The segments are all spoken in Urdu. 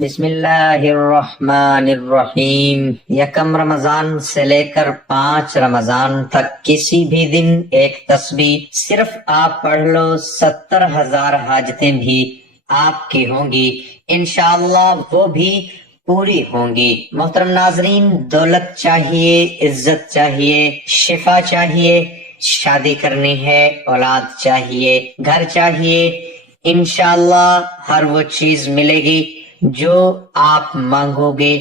بسم اللہ الرحمن الرحیم۔ یکم رمضان سے لے کر 5 رمضان تک کسی بھی دن ایک تسبیح صرف آپ پڑھ لو، 70,000 حاجتیں بھی آپ کی ہوں گی، انشاءاللہ وہ بھی پوری ہوں گی۔ محترم ناظرین، دولت چاہیے، عزت چاہیے، شفا چاہیے، شادی کرنی ہے، اولاد چاہیے، گھر چاہیے، انشاءاللہ ہر وہ چیز ملے گی جو آپ مانگو گے۔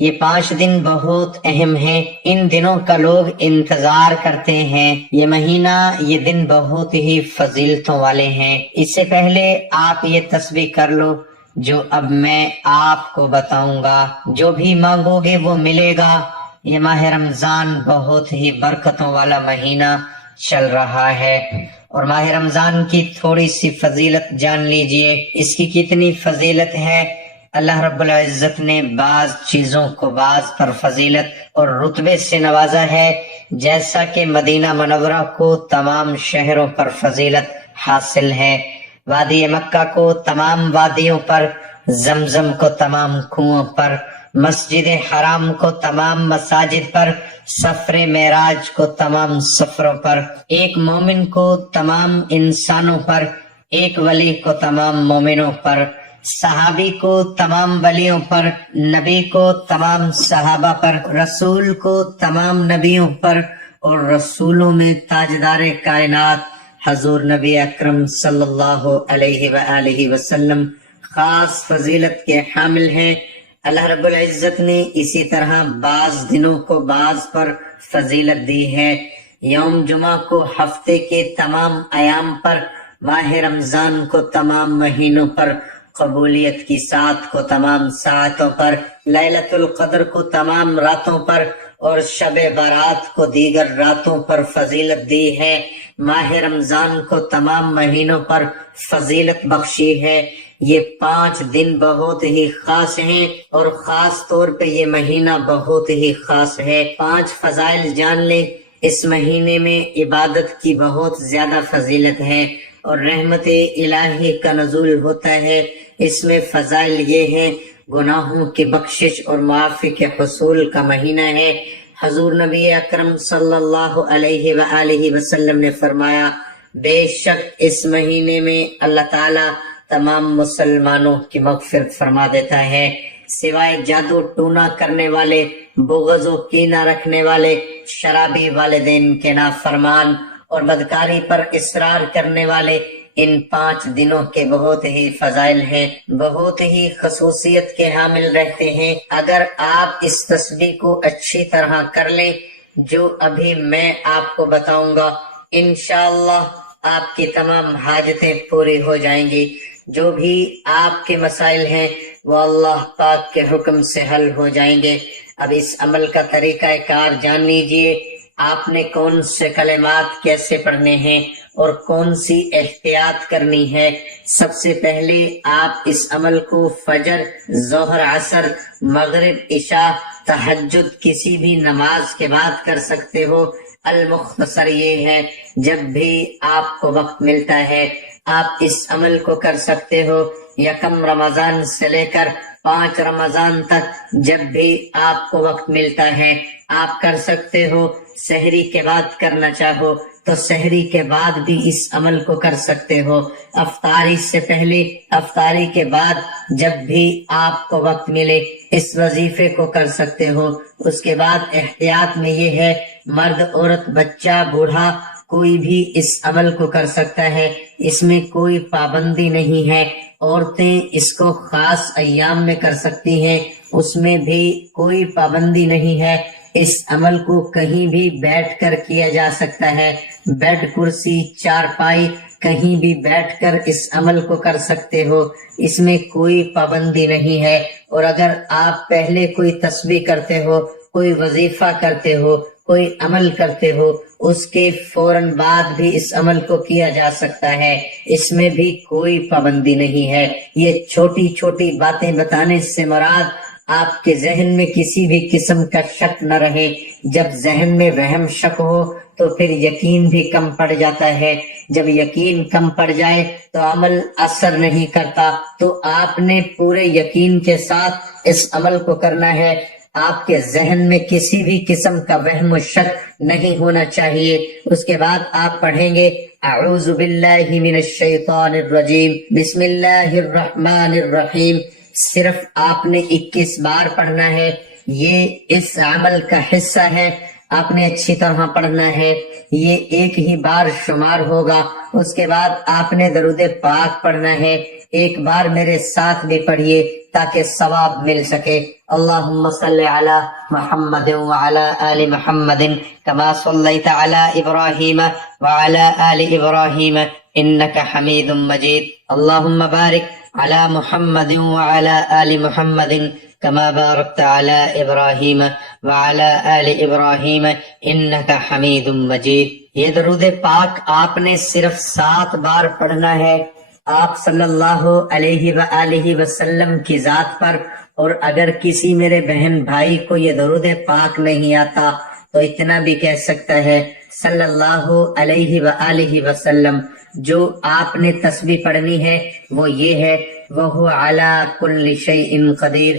یہ 5 دن بہت اہم ہیں، ان دنوں کا لوگ انتظار کرتے ہیں۔ یہ مہینہ، یہ دن بہت ہی فضیلتوں والے ہیں۔ اس سے پہلے آپ یہ تسبیح کر لو جو اب میں آپ کو بتاؤں گا، جو بھی مانگو گے وہ ملے گا۔ یہ ماہ رمضان بہت ہی برکتوں والا مہینہ چل رہا ہے، اور ماہ رمضان کی تھوڑی سی فضیلت جان لیجئے۔ اس کی کتنی فضیلت ہے۔ اللہ رب العزت نے بعض چیزوں کو بعض پر فضیلت اور رتبے سے نوازا ہے، جیسا کہ مدینہ منورہ کو تمام شہروں پر فضیلت حاصل ہے، وادی مکہ کو تمام وادیوں پر، زمزم کو تمام کنووں پر، مسجد حرام کو تمام مساجد پر، سفر معراج کو تمام سفروں پر، ایک مومن کو تمام انسانوں پر، ایک ولی کو تمام مومنوں پر، صحابی کو تمام ولیوں پر، نبی کو تمام صحابہ پر، رسول کو تمام نبیوں پر، اور رسولوں میں تاجدار کائنات حضور نبی اکرم صلی اللہ علیہ وآلہ وسلم خاص فضیلت کے حامل ہیں۔ اللہ رب العزت نے اسی طرح بعض دنوں کو بعض پر فضیلت دی ہے۔ یوم جمعہ کو ہفتے کے تمام ایام پر، ماہ رمضان کو تمام مہینوں پر، قبولیت کی سات کو تمام ساعتوں پر، لیلۃ القدر کو تمام راتوں پر، اور شب برات کو دیگر راتوں پر فضیلت دی ہے۔ ماہ رمضان کو تمام مہینوں پر فضیلت بخشی ہے۔ یہ 5 دن بہت ہی خاص ہیں، اور خاص طور پہ یہ مہینہ بہت ہی خاص ہے۔ 5 فضائل جان لیں۔ اس مہینے میں عبادت کی بہت زیادہ فضیلت ہے، اور رحمت الہی کا نزول ہوتا ہے۔ اس میں فضائل یہ ہیں: گناہوں کی بخشش اور معافی کے حصول کا مہینہ ہے۔ حضور نبی اکرم صلی اللہ علیہ وآلہ وسلم نے فرمایا، بے شک اس مہینے میں اللہ تعالی تمام مسلمانوں کی مغفرت فرما دیتا ہے، سوائے جادو ٹونا کرنے والے، بغض و کینہ رکھنے والے، شرابی والدین کے نافرمان، اور بدکاری پر اصرار کرنے والے۔ ان 5 دنوں کے بہت ہی فضائل ہیں، بہت ہی خصوصیت کے حامل رہتے ہیں۔ اگر آپ اس تسبیح کو اچھی طرح کر لیں جو ابھی میں آپ کو بتاؤں گا، انشاءاللہ آپ کی تمام حاجتیں پوری ہو جائیں گی۔ جو بھی آپ کے مسائل ہیں وہ اللہ پاک کے حکم سے حل ہو جائیں گے۔ اب اس عمل کا طریقہ کار جان لیجئے۔ آپ نے کون سے کلمات کیسے پڑھنے ہیں اور کون سی احتیاط کرنی ہے۔ سب سے پہلے آپ اس عمل کو فجر، ظہر، عصر، مغرب، عشاء، تہجد کسی بھی نماز کے بعد کر سکتے ہو۔ المختصر یہ ہے، جب بھی آپ کو وقت ملتا ہے آپ اس عمل کو کر سکتے ہو۔ یکم رمضان سے لے کر 5 رمضان تک جب بھی آپ کو وقت ملتا ہے آپ کر سکتے ہو۔ سحری کے بعد کرنا چاہو تو سحری کے بعد بھی اس عمل کو کر سکتے ہو۔ افطاری سے پہلے، افطاری کے بعد جب بھی آپ کو وقت ملے اس وظیفے کو کر سکتے ہو۔ اس کے بعد احتیاط میں یہ ہے، مرد، عورت، بچہ، بوڑھا کوئی بھی اس عمل کو کر سکتا ہے، اس میں کوئی پابندی نہیں ہے۔ عورتیں اس کو خاص ایام میں کر سکتی ہیں، اس میں بھی کوئی پابندی نہیں ہے۔ اس عمل کو کہیں بھی بیٹھ کر کیا جا سکتا ہے، بیڈ، کرسی، چارپائی، کہیں بھی بیٹھ کر اس عمل کو کر سکتے ہو، اس میں کوئی پابندی نہیں ہے۔ اور اگر آپ پہلے کوئی تسبیح کرتے ہو، کوئی وظیفہ کرتے ہو، کوئی عمل کرتے ہو، اس کے فوراً بعد بھی اس عمل کو کیا جا سکتا ہے، اس میں بھی کوئی پابندی نہیں ہے۔ یہ چھوٹی چھوٹی باتیں بتانے سے مراد آپ کے ذہن میں کسی بھی قسم کا شک نہ رہے۔ جب ذہن میں وہم شک ہو تو پھر یقین بھی کم پڑ جاتا ہے، جب یقین کم پڑ جائے تو عمل اثر نہیں کرتا۔ تو آپ نے پورے یقین کے ساتھ اس عمل کو کرنا ہے۔ آپ کے ذہن میں کسی بھی قسم کا وہم و شک نہیں ہونا چاہیے۔ اس کے بعد آپ پڑھیں گے اعوذ باللہ من الشیطان الرجیم بسم اللہ الرحمن الرحیم۔ صرف آپ نے 21 بار پڑھنا ہے، یہ اس عمل کا حصہ ہے، آپ نے اچھی طرح پڑھنا ہے، یہ ایک ہی بار شمار ہوگا۔ اس کے بعد آپ نے درود پاک پڑھنا ہے، ایک بار میرے ساتھ بھی پڑھیے تاکہ ثواب مل سکے۔ اللہم صلی علی محمد وعلی آل محمد کما صلیت علی ابراہیم وعلی آل ابراہیم انک حمید مجید۔ اللہم بارک علی محمد وعلی آل محمد کما بارکت علی ابراہیم وعلی آل ابراہیم انک حمید مجید۔ یہ درود پاک آپ نے صرف 7 بار پڑھنا ہے، آپ صلی اللہ علیہ وآلہ وسلم کی ذات پر۔ اور اگر کسی میرے بہن بھائی کو یہ درود پاک نہیں آتا تو اتنا بھی کہہ سکتا ہے صلی اللہ علیہ وآلہ وسلم۔ جو آپ نے تسبیح پڑھنی ہے وہ یہ ہے وَهُوَ عَلَى كُلِّ شَيْءٍ قَدِيرٌ۔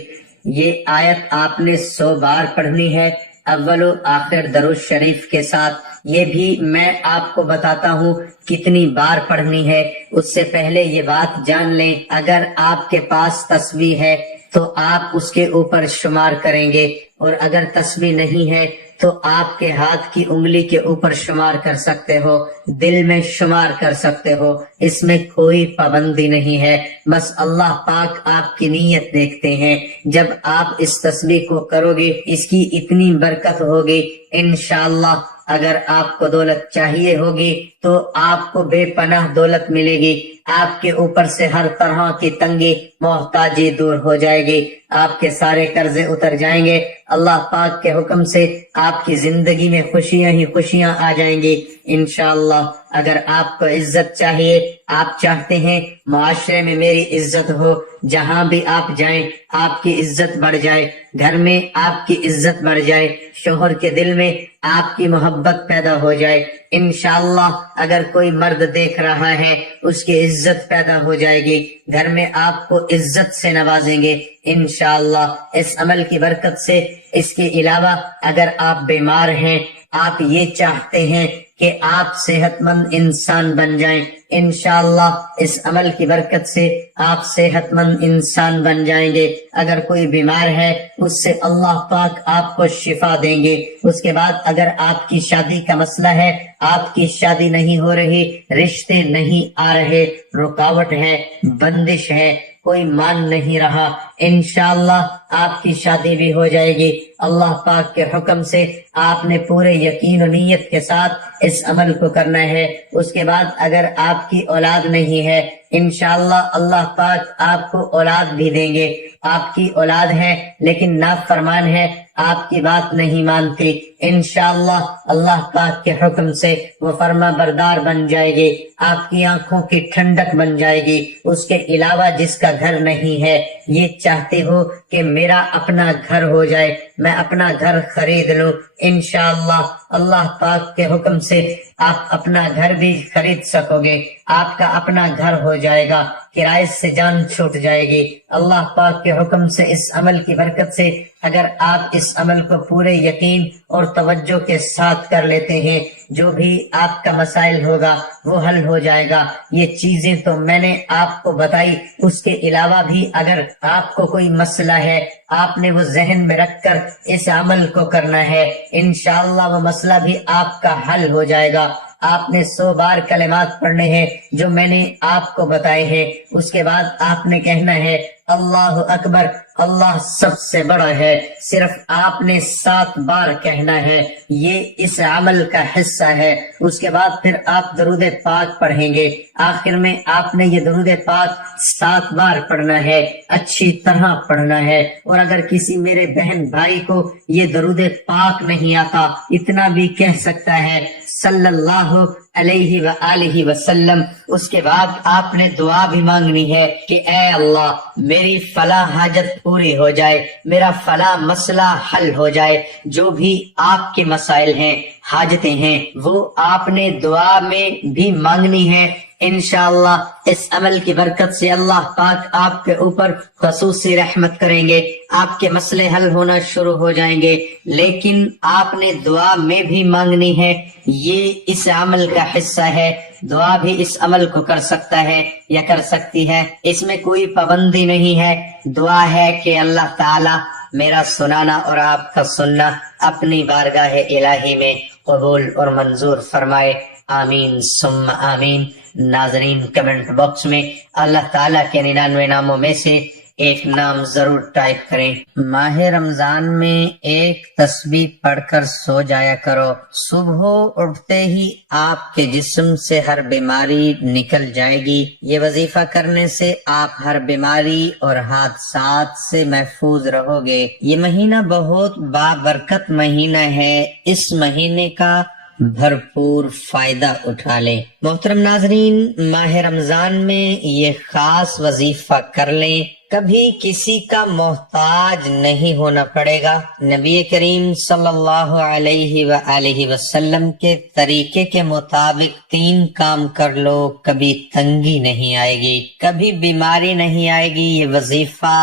یہ آیت آپ نے 100 بار پڑھنی ہے، اول و آخر درود شریف کے ساتھ۔ یہ بھی میں آپ کو بتاتا ہوں کتنی بار پڑھنی ہے۔ اس سے پہلے یہ بات جان لیں، اگر آپ کے پاس تسبیح ہے تو آپ اس کے اوپر شمار کریں گے، اور اگر تسبیح نہیں ہے تو آپ کے ہاتھ کی انگلی کے اوپر شمار کر سکتے ہو، دل میں شمار کر سکتے ہو، اس میں کوئی پابندی نہیں ہے۔ بس اللہ پاک آپ کی نیت دیکھتے ہیں۔ جب آپ اس تسبیح کو کرو گے اس کی اتنی برکت ہوگی انشاءاللہ۔ اگر آپ کو دولت چاہیے ہوگی تو آپ کو بے پناہ دولت ملے گی، آپ کے اوپر سے ہر طرح کی تنگی محتاجی دور ہو جائے گی، آپ کے سارے قرضے اتر جائیں گے، اللہ پاک کے حکم سے آپ کی زندگی میں خوشیاں ہی خوشیاں آ جائیں گی انشاءاللہ۔ اگر آپ کو عزت چاہیے، آپ چاہتے ہیں معاشرے میں میری عزت ہو، جہاں بھی آپ جائیں آپ کی عزت بڑھ جائے، گھر میں آپ کی عزت بڑھ جائے، شوہر کے دل میں آپ کی محبت پیدا ہو جائے انشاءاللہ۔ اگر کوئی مرد دیکھ رہا ہے اس کی عزت پیدا ہو جائے گی، گھر میں آپ کو عزت سے نوازیں گے انشاءاللہ اس عمل کی برکت سے۔ اس کے علاوہ اگر آپ بیمار ہیں، آپ یہ چاہتے ہیں کہ آپ صحت مند انسان بن جائیں، انشاءاللہ اس عمل کی برکت سے آپ صحت مند انسان بن جائیں گے۔ اگر کوئی بیمار ہے اس سے اللہ پاک آپ کو شفا دیں گے۔ اس کے بعد اگر آپ کی شادی کا مسئلہ ہے، آپ کی شادی نہیں ہو رہی، رشتے نہیں آ رہے، رکاوٹ ہے، بندش ہے، کوئی مان نہیں رہا، انشاءاللہ آپ کی شادی بھی ہو جائے گی اللہ پاک کے حکم سے۔ آپ نے پورے یقین و نیت کے ساتھ اس عمل کو کرنا ہے۔ اس کے بعد اگر آپ کی اولاد نہیں ہے، انشاءاللہ اللہ پاک آپ کو اولاد بھی دیں گے۔ آپ کی اولاد ہے لیکن نافرمان ہے، آپ کی بات نہیں مانتی، انشاءاللہ اللہ پاک کے حکم سے وہ فرما بردار بن جائے گی، آپ کی آنکھوں کی ٹھنڈک بن جائے گی۔ اس کے علاوہ جس کا گھر نہیں ہے، یہ چاہتے ہو کہ میرا اپنا گھر ہو جائے، میں اپنا گھر خرید لوں، انشاءاللہ اللہ پاک کے حکم سے آپ اپنا گھر بھی خرید سکو گے، آپ کا اپنا گھر ہو جائے گا، کرائے سے جان چھوٹ جائے گی اللہ پاک کے حکم سے۔ اس عمل کی برکت سے اگر آپ اس عمل کو پورے یقین اور توجہ کے ساتھ کر لیتے ہیں، جو بھی آپ کا مسائل ہوگا وہ حل ہو جائے گا۔ یہ چیزیں تو میں نے آپ کو بتائی، اس کے علاوہ بھی اگر آپ کو کوئی مسئلہ ہے، آپ نے وہ ذہن میں رکھ کر اس عمل کو کرنا ہے، انشاءاللہ وہ مسئلہ بھی آپ کا حل ہو جائے گا۔ آپ نے 100 بار کلمات پڑھنے ہیں جو میں نے آپ کو بتائے ہیں۔ اس کے بعد آپ نے کہنا ہے اللہ اکبر، اللہ سب سے بڑا ہے، صرف آپ نے 7 بار کہنا ہے، یہ اس عمل کا حصہ ہے۔ اس کے بعد پھر آپ درود پاک پڑھیں گے، آخر میں آپ نے یہ درود پاک 7 بار پڑھنا ہے، اچھی طرح پڑھنا ہے۔ اور اگر کسی میرے بہن بھائی کو یہ درود پاک نہیں آتا، اتنا بھی کہہ سکتا ہے صلی اللہ علیہ وآلہ وسلم۔ اس کے بعد آپ نے دعا بھی مانگنی ہے کہ اے اللہ میری فلاں حاجت پوری ہو جائے، میرا فلاں مسئلہ حل ہو جائے۔ جو بھی آپ کے مسائل ہیں، حاجتیں ہیں، وہ آپ نے دعا میں بھی مانگنی ہے۔ انشاءاللہ اس عمل کی برکت سے اللہ پاک آپ کے اوپر خصوصی رحمت کریں گے، آپ کے مسئلے حل ہونا شروع ہو جائیں گے۔ لیکن آپ نے دعا میں بھی مانگنی ہے، یہ اس عمل کا حصہ ہے۔ دعا بھی اس عمل کو کر سکتا ہے یا کر سکتی ہے، اس میں کوئی پابندی نہیں ہے۔ دعا ہے کہ اللہ تعالی میرا سنانا اور آپ کا سننا اپنی بارگاہ الہی میں قبول اور منظور فرمائے، آمین ثم آمین۔ ناظرین کمنٹ باکس میں اللہ تعالیٰ کے 99 ناموں میں سے ایک نام ضرور ٹائپ کریں۔ ماہ رمضان میں ایک تسبیح پڑھ کر سو جایا کرو، صبح اٹھتے ہی آپ کے جسم سے ہر بیماری نکل جائے گی۔ یہ وظیفہ کرنے سے آپ ہر بیماری اور حادثات سے محفوظ رہو گے۔ یہ مہینہ بہت بابرکت مہینہ ہے، اس مہینے کا بھرپور فائدہ اٹھا لیں۔ محترم ناظرین، ماہ رمضان میں یہ خاص وظیفہ کر لیں، کبھی کسی کا محتاج نہیں ہونا پڑے گا۔ نبی کریم صلی اللہ علیہ وآلہ وسلم کے طریقے کے مطابق 3 کام کر لو، کبھی تنگی نہیں آئے گی، کبھی بیماری نہیں آئے گی۔ یہ وظیفہ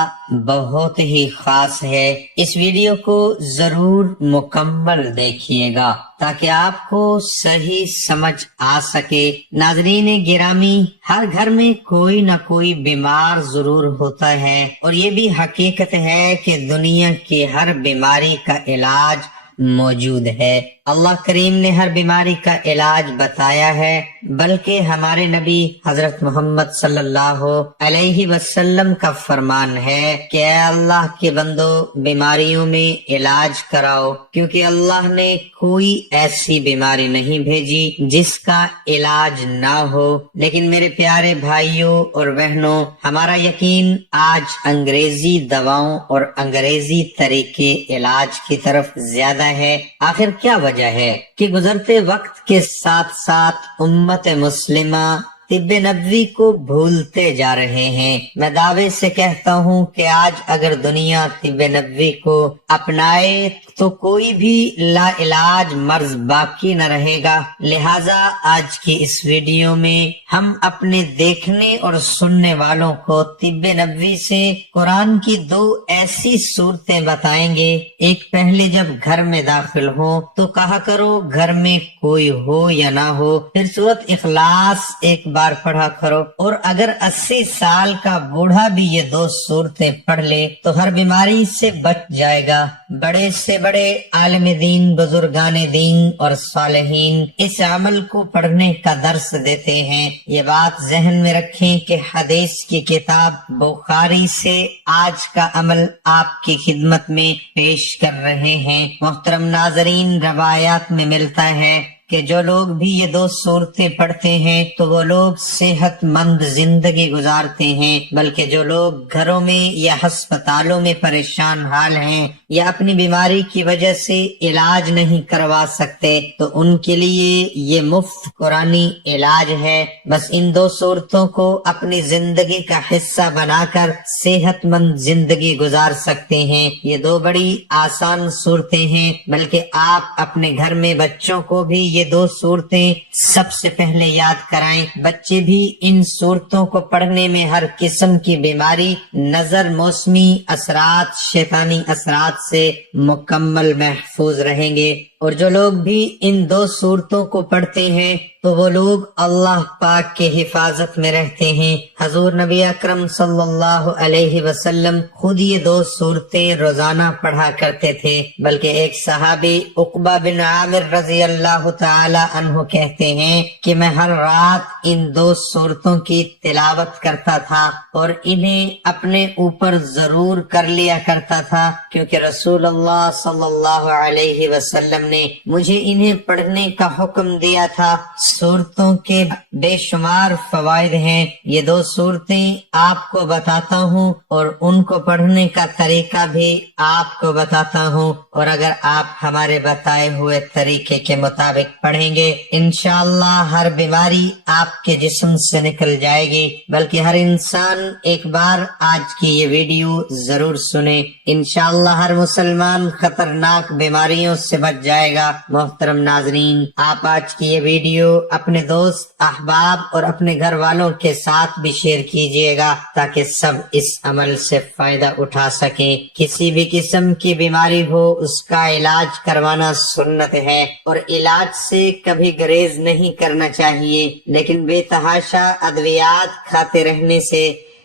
بہت ہی خاص ہے، اس ویڈیو کو ضرور مکمل دیکھیے گا تاکہ آپ کو صحیح سمجھ آ سکے۔ ناظرین گرامی، ہر گھر میں کوئی نہ کوئی بیمار ضرور ہوتا ہے، اور یہ بھی حقیقت ہے کہ دنیا کی ہر بیماری کا علاج موجود ہے۔ اللہ کریم نے ہر بیماری کا علاج بتایا ہے، بلکہ ہمارے نبی حضرت محمد صلی اللہ علیہ وسلم کا فرمان ہے کہ اے اللہ کے بندو، بیماریوں میں علاج کراؤ، کیونکہ اللہ نے کوئی ایسی بیماری نہیں بھیجی جس کا علاج نہ ہو۔ لیکن میرے پیارے بھائیوں اور بہنوں، ہمارا یقین آج انگریزی دواؤں اور انگریزی طریقے علاج کی طرف زیادہ ہے۔ آخر کیا وجہ ہے کہ گزرتے وقت کے ساتھ ساتھ امت مسلمہ طب نبوی کو بھولتے جا رہے ہیں؟ میں دعوے سے کہتا ہوں کہ آج اگر دنیا طب نبوی کو اپنائے تو کوئی بھی لا علاج مرض باقی نہ رہے گا۔ لہٰذا آج کی اس ویڈیو میں ہم اپنے دیکھنے اور سننے والوں کو طب نبوی سے قرآن کی 2 ایسی صورتیں بتائیں گے۔ ایک، پہلے جب گھر میں داخل ہو تو کہا کرو گھر میں کوئی ہو یا نہ ہو، پھر سورۃ اخلاص ایک بار پڑھا کرو، اور اگر 80 سال کا بوڑھا بھی یہ 2 صورتیں پڑھ لے تو ہر بیماری سے بچ جائے گا۔ بڑے سے بڑے عالم دین، بزرگان دین اور صالحین اس عمل کو پڑھنے کا درس دیتے ہیں۔ یہ بات ذہن میں رکھیں کہ حدیث کی کتاب بخاری سے آج کا عمل آپ کی خدمت میں پیش کر رہے ہیں۔ محترم ناظرین، روایات میں ملتا ہے کہ جو لوگ بھی یہ 2 صورتیں پڑھتے ہیں تو وہ لوگ صحت مند زندگی گزارتے ہیں، بلکہ جو لوگ گھروں میں یا ہسپتالوں میں پریشان حال ہیں یا اپنی بیماری کی وجہ سے علاج نہیں کروا سکتے تو ان کے لیے یہ مفت قرآنی علاج ہے۔ بس ان 2 صورتوں کو اپنی زندگی کا حصہ بنا کر صحت مند زندگی گزار سکتے ہیں۔ یہ 2 بڑی آسان صورتیں ہیں، بلکہ آپ اپنے گھر میں بچوں کو بھی یہ 2 صورتیں سب سے پہلے یاد کرائیں۔ بچے بھی ان صورتوں کو پڑھنے میں ہر قسم کی بیماری، نظر، موسمی اثرات، شیطانی اثرات سے مکمل محفوظ رہیں گے۔ اور جو لوگ بھی ان 2 صورتوں کو پڑھتے ہیں تو وہ لوگ اللہ پاک کے حفاظت میں رہتے ہیں۔ حضور نبی اکرم صلی اللہ علیہ وسلم خود یہ 2 صورتیں روزانہ پڑھا کرتے تھے، بلکہ ایک صحابی عقبہ بن عامر رضی اللہ تعالی عنہ کہتے ہیں کہ میں ہر رات ان 2 صورتوں کی تلاوت کرتا تھا اور انہیں اپنے اوپر ضرور کر لیا کرتا تھا، کیونکہ رسول اللہ صلی اللہ علیہ وسلم نے مجھے انہیں پڑھنے کا حکم دیا تھا۔ سورتوں کے بے شمار فوائد ہیں، یہ 2 صورتیں آپ کو بتاتا ہوں اور ان کو پڑھنے کا طریقہ بھی آپ کو بتاتا ہوں، اور اگر آپ ہمارے بتائے ہوئے طریقے کے مطابق پڑھیں گے انشاءاللہ ہر بیماری آپ کے جسم سے نکل جائے گی۔ بلکہ ہر انسان ایک بار آج کی یہ ویڈیو ضرور سنے، انشاءاللہ ہر مسلمان خطرناک بیماریوں سے بچ جائے گا۔ محترم ناظرین، آپ آج کی یہ ویڈیو اپنے دوست، احباب اور اپنے گھر والوں کے ساتھ بھی شیئر کیجئے گا تاکہ سب اس عمل سے فائدہ اٹھا سکیں۔ کسی بھی قسم کی بیماری ہو اس کا علاج کروانا سنت ہے، اور علاج سے کبھی گریز نہیں کرنا چاہیے، لیکن بے تحاشا ادویات کھاتے رہنے سے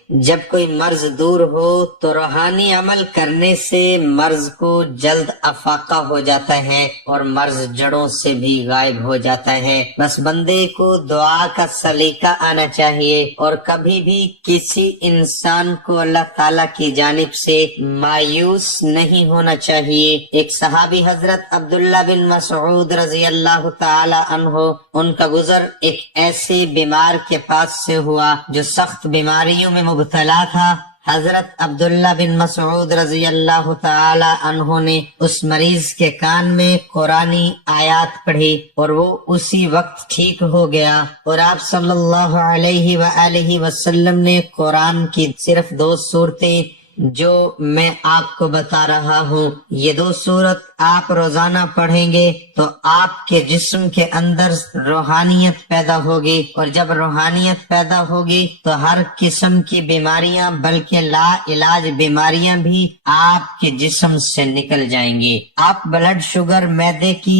جب کوئی مرض دور ہو تو روحانی عمل کرنے سے مرض کو جلد افاقہ ہو جاتا ہے اور مرض جڑوں سے بھی غائب ہو جاتا ہے۔ بس بندے کو دعا کا سلیقہ آنا چاہیے اور کبھی بھی کسی انسان کو اللہ تعالیٰ کی جانب سے مایوس نہیں ہونا چاہیے۔ ایک صحابی حضرت عبداللہ بن مسعود رضی اللہ تعالی عنہ، ان کا گزر ایک ایسے بیمار کے پاس سے ہوا جو سخت بیماریوں میں مبتلا تھا۔ حضرت عبداللہ بن مسعود رضی اللہ تعالی عنہ نے اس مریض کے کان میں قرآنی آیات پڑھی اور وہ اسی وقت ٹھیک ہو گیا، اور آپ صلی اللہ علیہ وآلہ وسلم نے قرآن کی صرف 2 صورتیں جو میں آپ کو بتا رہا ہوں، یہ 2 صورت آپ روزانہ پڑھیں گے تو آپ کے جسم کے اندر روحانیت پیدا ہوگی، اور جب روحانیت پیدا ہوگی تو ہر قسم کی بیماریاں بلکہ لا علاج بیماریاں بھی آپ کے جسم سے نکل جائیں گی۔ آپ بلڈ شوگر، معدے کی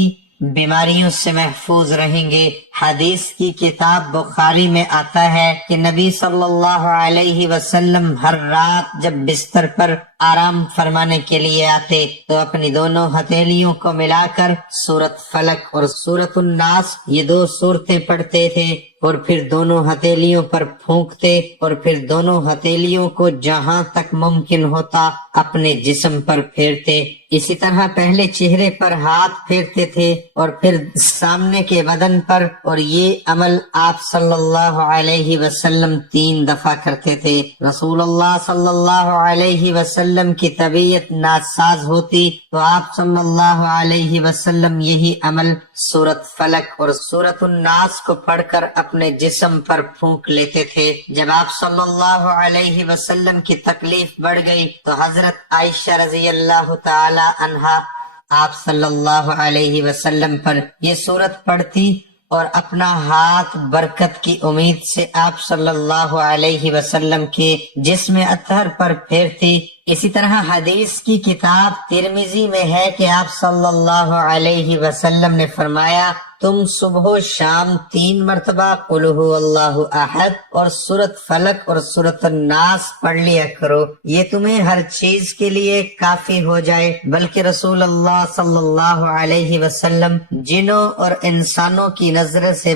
بیماریوں سے محفوظ رہیں گے۔ حدیث کی کتاب بخاری میں آتا ہے کہ نبی صلی اللہ علیہ وسلم ہر رات جب بستر پر آرام فرمانے کے لیے آتے تو اپنی دونوں ہتھیلیوں کو ملا کر سورت فلق اور سورت الناس، یہ 2 صورتیں پڑھتے تھے، اور پھر دونوں ہتھیلیوں پر پھونکتے اور پھر دونوں ہتھیلیوں کو جہاں تک ممکن ہوتا اپنے جسم پر پھیرتے۔ اسی طرح پہلے چہرے پر ہاتھ پھیرتے تھے اور پھر سامنے کے بدن پر، اور یہ عمل آپ صلی اللہ علیہ وسلم 3 دفعہ کرتے تھے۔ رسول اللہ صلی اللہ علیہ وسلم کی طبیعت ناساز ہوتی تو آپ صلی اللہ علیہ وسلم یہی عمل سورت فلق اور سورت الناس کو پڑھ کر اپنے جسم پر پھونک لیتے تھے۔ جب آپ صلی اللہ علیہ وسلم کی تکلیف بڑھ گئی تو حضرت عائشہ رضی اللہ تعالی عنہا آپ صلی اللہ علیہ وسلم پر یہ سورت پڑھتی اور اپنا ہاتھ برکت کی امید سے آپ صلی اللہ علیہ وسلم کے جسم اطہر پر پھیرتی۔ اسی طرح حدیث کی کتاب ترمذی میں ہے کہ آپ صلی اللہ علیہ وسلم نے فرمایا، تم صبح و شام 3 مرتبہ قل هو اللہ احد اور سورت فلق اور سورت الناس پڑھ لیا کرو، یہ تمہیں ہر چیز کے لیے کافی ہو جائے۔ بلکہ رسول اللہ صلی اللہ علیہ وسلم جنوں اور انسانوں کی نظر سے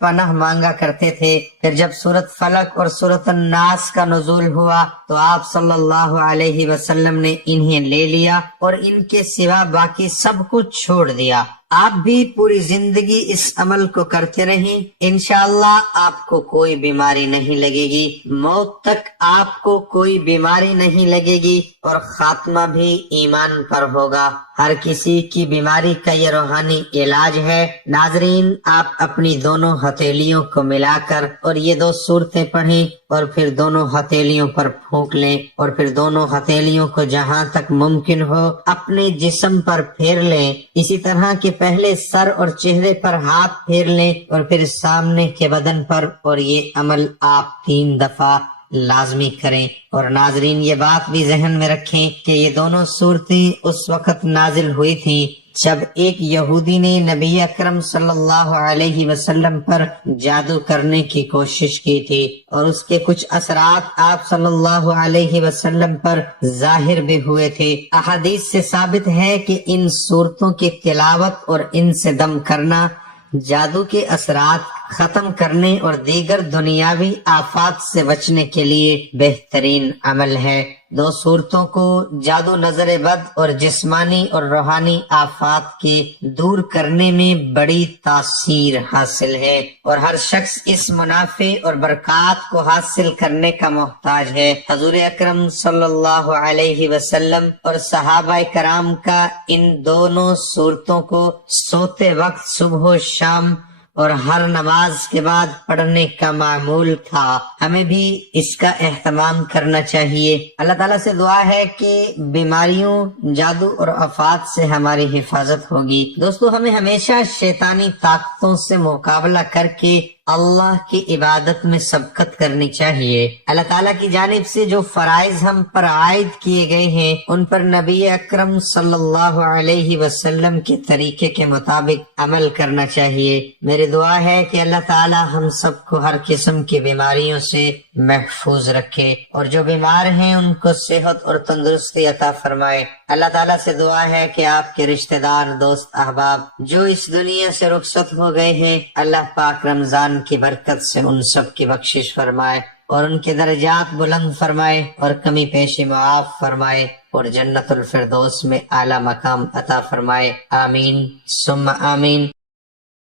پناہ مانگا کرتے تھے۔ پھر جب سورت فلق اور سورت الناس کا نزول ہوا تو آپ صلی اللہ علیہ وسلم نے انہیں لے لیا اور ان کے سوا باقی سب کچھ چھوڑ دیا۔ آپ بھی پوری زندگی اس عمل کو کرتے رہیں، انشاءاللہ آپ کو کوئی بیماری نہیں لگے گی، موت تک آپ کو کوئی بیماری نہیں لگے گی اور خاتمہ بھی ایمان پر ہوگا۔ ہر کسی کی بیماری کا یہ روحانی علاج ہے۔ ناظرین، آپ اپنی دونوں ہتھیلیوں کو ملا کر اور یہ 2 صورتیں پڑھیں اور پھر دونوں ہتھیلیوں پر پھونک لیں اور پھر دونوں ہتھیلیوں کو جہاں تک ممکن ہو اپنے جسم پر پھیر لیں۔ اسی طرح کہ پہلے سر اور چہرے پر ہاتھ پھیر لیں اور پھر سامنے کے بدن پر، اور یہ عمل آپ 3 دفعہ لازمی کریں۔ اور ناظرین، یہ بات بھی ذہن میں رکھیں کہ یہ دونوں صورتیں اس وقت نازل ہوئی تھیں جب ایک یہودی نے نبی اکرم صلی اللہ علیہ وسلم پر جادو کرنے کی کوشش کی تھی، اور اس کے کچھ اثرات آپ صلی اللہ علیہ وسلم پر ظاہر بھی ہوئے تھے۔ احادیث سے ثابت ہے کہ ان صورتوں کی تلاوت اور ان سے دم کرنا جادو کے اثرات ختم کرنے اور دیگر دنیاوی آفات سے بچنے کے لیے بہترین عمل ہے۔ دو صورتوں کو جادو، نظر بد اور جسمانی اور روحانی آفات کے دور کرنے میں بڑی تاثیر حاصل ہے، اور ہر شخص اس منافع اور برکات کو حاصل کرنے کا محتاج ہے۔ حضور اکرم صلی اللہ علیہ وسلم اور صحابہ کرام کا ان دونوں صورتوں کو سوتے وقت صبح و شام اور ہر نماز کے بعد پڑھنے کا معمول تھا۔ ہمیں بھی اس کا اہتمام کرنا چاہیے۔ اللہ تعالیٰ سے دعا ہے کہ بیماریوں، جادو اور آفات سے ہماری حفاظت ہوگی۔ دوستو، ہمیں ہمیشہ شیطانی طاقتوں سے مقابلہ کر کے اللہ کی عبادت میں سبقت کرنی چاہیے۔ اللہ تعالیٰ کی جانب سے جو فرائض ہم پر عائد کیے گئے ہیں ان پر نبی اکرم صلی اللہ علیہ وسلم کے طریقے کے مطابق عمل کرنا چاہیے۔ میری دعا ہے کہ اللہ تعالیٰ ہم سب کو ہر قسم کی بیماریوں سے محفوظ رکھے، اور جو بیمار ہیں ان کو صحت اور تندرستی عطا فرمائے۔ اللہ تعالیٰ سے دعا ہے کہ آپ کے رشتہ دار، دوست، احباب جو اس دنیا سے رخصت ہو گئے ہیں، اللہ پاک رمضان کی برکت سے ان سب کی بخشش فرمائے اور ان کے درجات بلند فرمائے اور کمی پیشی معاف فرمائے اور جنت الفردوس میں اعلی مقام عطا فرمائے۔ آمین ثم آمین۔